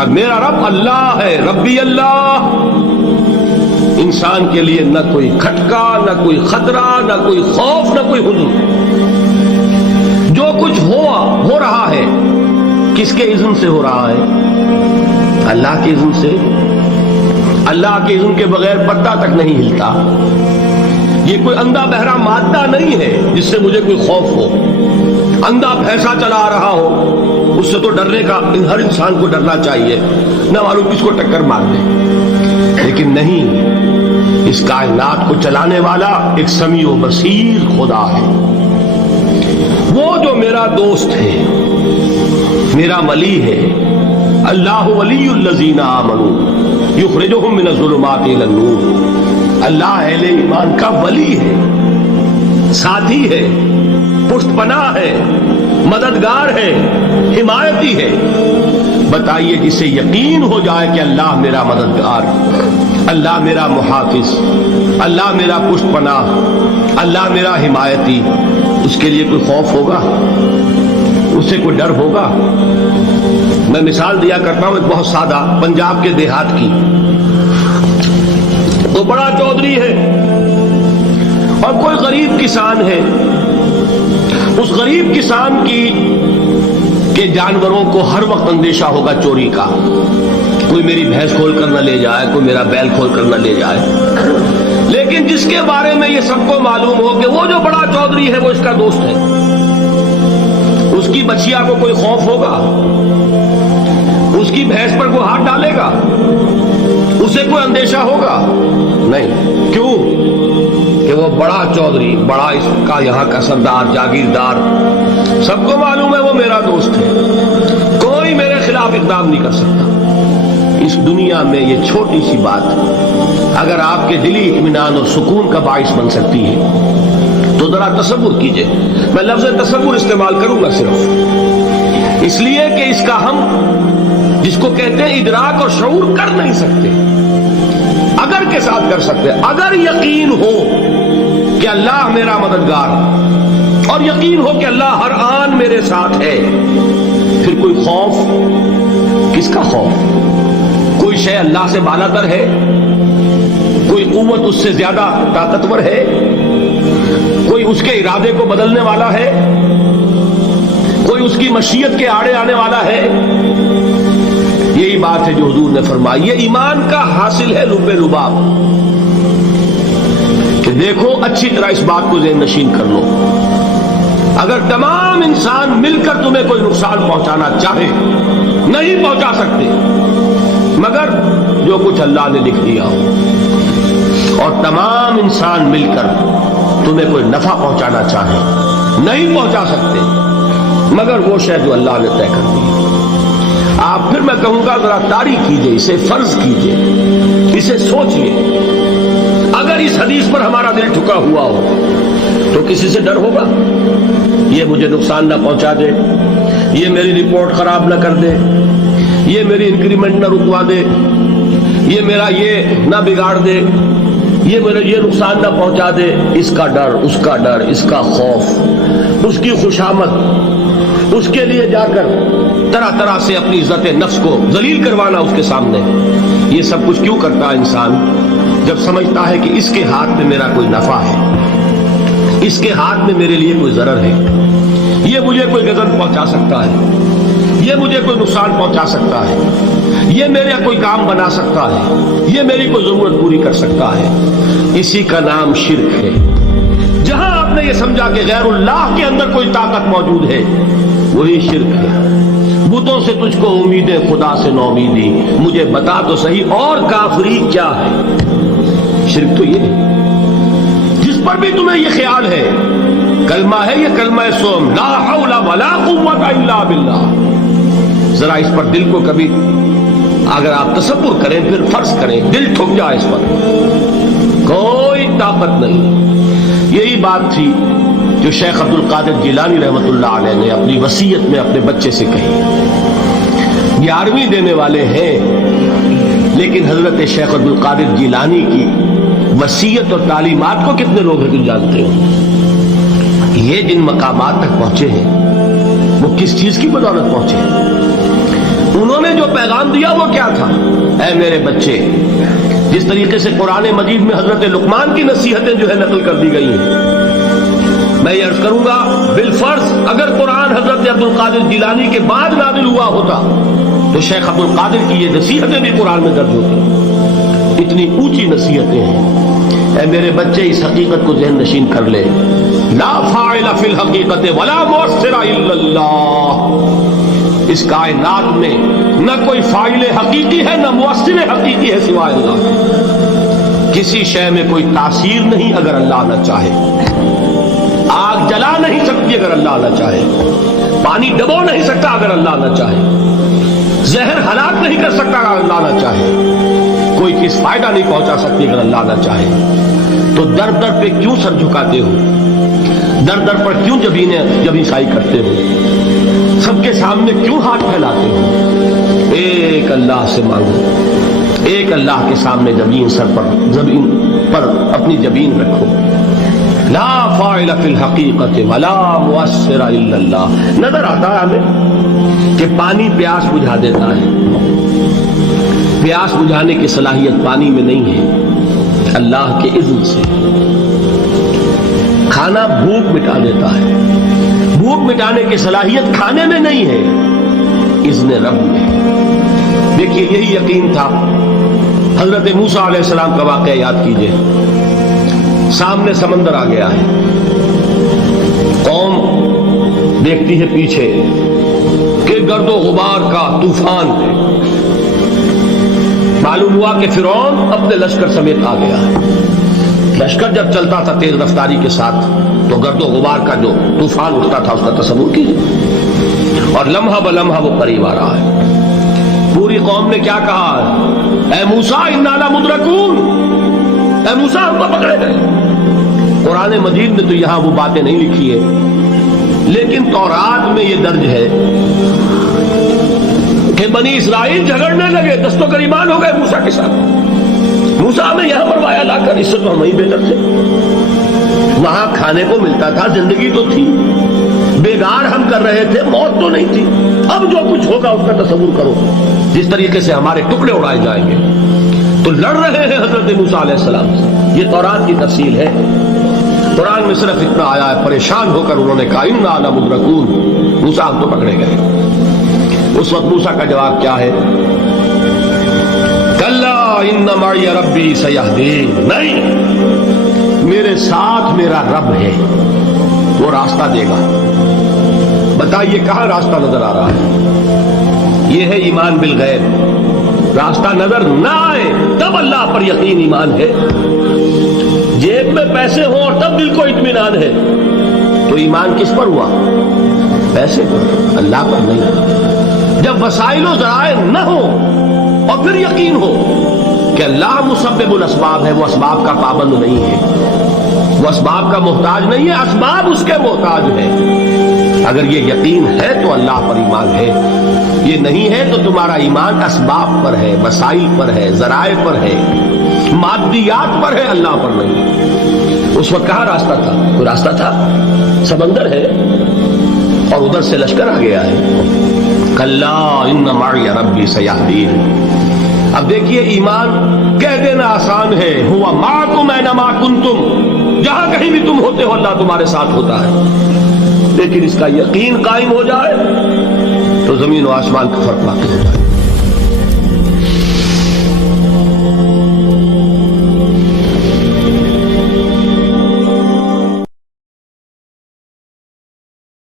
اور میرا رب اللہ ہے، ربی اللہ۔ انسان کے لیے نہ کوئی کھٹکا، نہ کوئی خطرہ، نہ کوئی خوف، نہ کوئی حزن۔ جو کچھ ہو رہا ہے کس کے اذن سے ہو رہا ہے؟ اللہ کے اذن سے۔ اللہ کے اذن کے بغیر پتا تک نہیں ہلتا۔ یہ کوئی اندھا بہرا مادہ نہیں ہے جس سے مجھے کوئی خوف ہو۔ اندھا بھینسا چلا رہا ہو اس سے تو ڈرنے کا ہر انسان کو ڈرنا چاہیے، نہ معلوم کس کو ٹکر مار دے۔ لیکن نہیں، اس کائنات کو چلانے والا ایک سمیع و بصیر خدا ہے۔ وہ جو میرا دوست ہے، میرا ولی ہے۔ اللہ ولی الذین آمنوا یخرجہم من الظلمات الی النور۔ اللہ اہل ایمان کا ولی ہے، ساتھی ہے، پشت پناہ ہے، مددگار ہے، حمایتی ہے۔ بتائیے جسے یقین ہو جائے کہ اللہ میرا مددگار، اللہ میرا محافظ، اللہ میرا پشت پناہ، اللہ میرا حمایتی، اس کے لیے کوئی خوف ہوگا؟ اس سے کوئی ڈر ہوگا؟ میں مثال دیا کرتا ہوں ایک بہت سادہ، پنجاب کے دیہات کی۔ تو بڑا چودھری ہے اور کوئی غریب کسان ہے۔ اس غریب کسان کے جانوروں کو ہر وقت اندیشہ ہوگا چوری کا، کوئی میری بھینس کھول کر نہ لے جائے، کوئی میرا بیل کھول کر نہ لے جائے۔ لیکن جس کے بارے میں یہ سب کو معلوم ہو کہ وہ جو بڑا چودھری ہے وہ اس کا دوست ہے، اس کی بچیا کو کوئی خوف ہوگا؟ اس کی بھینس پر کوئی ہاتھ ڈالے گا؟ اسے کوئی اندیشہ ہوگا؟ نہیں۔ کیوں؟ کہ وہ بڑا چودھری، بڑا اس کا یہاں کا سردار، جاگیردار، سب کو معلوم ہے وہ میرا دوست ہے، کوئی میرے خلاف اقدام نہیں کر سکتا۔ اس دنیا میں یہ چھوٹی سی بات اگر آپ کے دلی اطمینان اور سکون کا باعث بن سکتی ہے تو ذرا تصور کیجئے۔ میں لفظ تصور استعمال کروں گا صرف اس لیے کہ اس کا ہم جس کو کہتے ہیں ادراک اور شعور کر نہیں سکتے، اگر کے ساتھ کر سکتے۔ اگر یقین ہو کہ اللہ میرا مددگار اور یقین ہو کہ اللہ ہر آن میرے ساتھ ہے، پھر کوئی خوف؟ کس کا خوف؟ کوئی شے اللہ سے بالا تر ہے؟ کوئی قوت اس سے زیادہ طاقتور ہے؟ کوئی اس کے ارادے کو بدلنے والا ہے؟ کوئی اس کی مشیت کے آڑے آنے والا ہے؟ یہی بات ہے جو حضور نے فرمائی۔ یہ ایمان کا حاصل ہے لب لباب، کہ دیکھو اچھی طرح اس بات کو ذہن نشین کر لو۔ اگر تمام انسان مل کر تمہیں کوئی نقصان پہنچانا چاہے، نہیں پہنچا سکتے مگر جو کچھ اللہ نے لکھ دیا ہو، اور تمام انسان مل کر تمہیں کوئی نفع پہنچانا چاہے، نہیں پہنچا سکتے مگر وہ شے جو اللہ نے طے کر دی۔ آپ پھر میں کہوں گا ذرا طاری کیجئے، اسے فرض کیجئے، اسے سوچئے۔ اگر اس حدیث پر ہمارا دل ٹھکا ہوا ہو تو کسی سے ڈر ہوگا؟ یہ مجھے نقصان نہ پہنچا دے، یہ میری رپورٹ خراب نہ کر دے، یہ میری انکریمنٹ نہ رکوا دے، یہ میرا یہ نہ بگاڑ دے، یہ میرے یہ نقصان نہ پہنچا دے۔ اس کا ڈر، اس کا ڈر، اس کا خوف، اس کی خوشامد، اس کے لیے جا کر طرح طرح سے اپنی عزت نفس کو ذلیل کروانا اس کے سامنے۔ یہ سب کچھ کیوں کرتا ہے انسان؟ جب سمجھتا ہے کہ اس کے ہاتھ میں میرا کوئی نفع ہے، اس کے ہاتھ میں میرے لیے کوئی ضرر ہے، یہ مجھے کوئی غضب پہنچا سکتا ہے، یہ مجھے کوئی نقصان پہنچا سکتا ہے، یہ میرا کوئی کام بنا سکتا ہے، یہ میری کوئی ضرورت پوری کر سکتا ہے۔ اسی کا نام شرک ہے۔ جہاں آپ نے یہ سمجھا کہ غیر اللہ کے اندر کوئی طاقت موجود ہے، وہی شرک ہے۔ بتوں سے تجھ کو امیدیں، خدا سے نومیدی، مجھے بتا تو صحیح اور کافری کیا ہے؟ شرک تو یہ ہے جس پر بھی تمہیں یہ خیال ہے۔ کلمہ ہے یہ کلمہ سوم، لا حول ولا قوت الا باللہ۔ ذرا اس پر دل کو کبھی اگر آپ تصور کریں، پھر فرض کریں، دل ٹھک جائے اس پر، کوئی طاقت نہیں۔ یہی بات تھی جو شیخ عبد القادر جیلانی رحمۃ اللہ علیہ نے اپنی وصیت میں اپنے بچے سے کہی۔ 11ویں دینے والے ہیں، لیکن حضرت شیخ عبد القادر جیلانی کی وصیت اور تعلیمات کو کتنے لوگ ہیں جانتے ہو؟ یہ جن مقامات تک پہنچے ہیں وہ کس چیز کی بدولت پہنچے ہیں؟ انہوں نے جو پیغام دیا وہ کیا تھا؟ اے میرے بچے، جس طریقے سے قرآن مجید میں حضرت لقمان کی نصیحتیں جو ہے نقل کر دی گئی ہیں، میں یہ عرض کروں گا بالفرض اگر قرآن حضرت عبد القادر جیلانی کے بعد نازل ہوا ہوتا تو شیخ عبد القادر کی یہ نصیحتیں بھی قرآن میں درج ہوتی. اتنی اونچی نصیحتیں ہیں. اے میرے بچے، اس حقیقت کو ذہن نشین کر لے، لا فاعل فی الحقیقت ولا مؤثر الا اللہ. اس کائنات میں نہ کوئی فاعل حقیقی ہے نہ مؤثر حقیقی ہے سوائے اللہ. کسی شے میں کوئی تاثیر نہیں اگر اللہ نہ چاہے. آگ جلا نہیں سکتی اگر اللہ نہ چاہے. پانی ڈبو نہیں سکتا اگر اللہ نہ چاہے. زہر ہلاک نہیں کر سکتا اگر اللہ نہ چاہے. کوئی چیز فائدہ نہیں پہنچا سکتی اگر اللہ نہ چاہے. تو در در پہ کیوں سر جھکاتے ہو؟ در در پر کیوں جبیں سائی کرتے ہو؟ سب کے سامنے کیوں ہاتھ پھیلاتے ہو؟ ایک اللہ سے مانگو، ایک اللہ کے سامنے زمین پر اپنی جبین رکھو. لا فاعل فی الحقیقت ولا مؤثر الا اللہ. نظر آتا ہے ہمیں کہ پانی پیاس بجھا دیتا ہے. پیاس بجھانے کی صلاحیت پانی میں نہیں ہے، اللہ کے اذن سے. کھانا بھوک مٹا دیتا ہے، بھوک مٹانے کی صلاحیت کھانے میں نہیں ہے، اذن رب میں. دیکھیے یہی یقین تھا. حضرت موسیٰ علیہ السلام کا واقعہ یاد کیجئے. سامنے سمندر آ گیا ہے، قوم دیکھتی ہے پیچھے کہ گرد و غبار کا طوفان ہے. معلوم ہوا کہ فرعون اپنے لشکر سمیت آ گیا ہے. لشکر جب چلتا تھا تیز رفتاری کے ساتھ تو گرد و غبار کا جو طوفان اٹھتا تھا اس کا تصور کیجیے. اور لمحہ بلمحہ وہ قریب آ رہا ہے. پوری قوم نے کیا کہا؟ اے موسیٰ انا لمدرکون، اے موسیٰ ہم کو پکڑے گئے. قرآن مجید میں تو یہاں وہ باتیں نہیں لکھی ہے، لیکن تورات میں یہ درج ہے کہ بنی اسرائیل جھگڑنے لگے، دست و گریبان ہو گئے موسیٰ کے ساتھ. موسیٰ نے یہاں مروایا لا کر، اس سے تو ہم وہیں بہتر تھے. وہاں کھانے کو ملتا تھا، زندگی تو تھی، بیگار ہم کر رہے تھے، موت تو نہیں تھی. اب جو کچھ ہوگا اس کا تصور کرو، جس طریقے سے ہمارے ٹکڑے اڑائے جائیں گے. تو لڑ رہے ہیں حضرت موسیٰ علیہ السلام سے. یہ تورات کی تفصیل ہے. قرآن میں صرف اتنا آیا ہے، پریشان ہو کر انہوں نے کہا انا لمدرکون، موسیٰ ہم تو پکڑے گئے. اس وقت موسیٰ کا جواب کیا ہے؟ کلا ان معی ربی سیہدین. نہیں، میرے ساتھ میرا رب ہے، وہ راستہ دے گا. بتائیے کہاں راستہ نظر آ رہا ہے؟ یہ ہے ایمان بالغیب. راستہ نظر نہ آئے تب اللہ پر یقین ایمان ہے. جیب میں پیسے ہوں اور تب دل کو اطمینان ہے تو ایمان کس پر ہوا؟ پیسے پر، اللہ پر نہیں. جب وسائل و ذرائع نہ ہو اور پھر یقین ہو کہ اللہ مسبب الاسباب ہے، وہ اسباب کا پابند نہیں ہے، وہ اسباب کا محتاج نہیں ہے، اسباب اس کے محتاج ہے. اگر یہ یقین ہے تو اللہ پر ایمان ہے. یہ نہیں ہے تو تمہارا ایمان اسباب پر ہے، وسائل پر ہے، ذرائع پر ہے، مادیات پر ہے، اللہ پر نہیں. اس وقت کہاں راستہ تھا؟ کوئی راستہ تھا؟ سمندر ہے اور ادھر سے لشکر آ گیا ہے. کلا ان معی ربی سیہدین. اب دیکھیے ایمان کہہ دینا آسان ہے، ہوا معکم اینما کنتم، جہاں کہیں بھی تم ہوتے ہو اللہ تمہارے ساتھ ہوتا ہے. لیکن اس کا یقین قائم ہو جائے تو زمین و آسمان کا فرق واقع ہو جائے.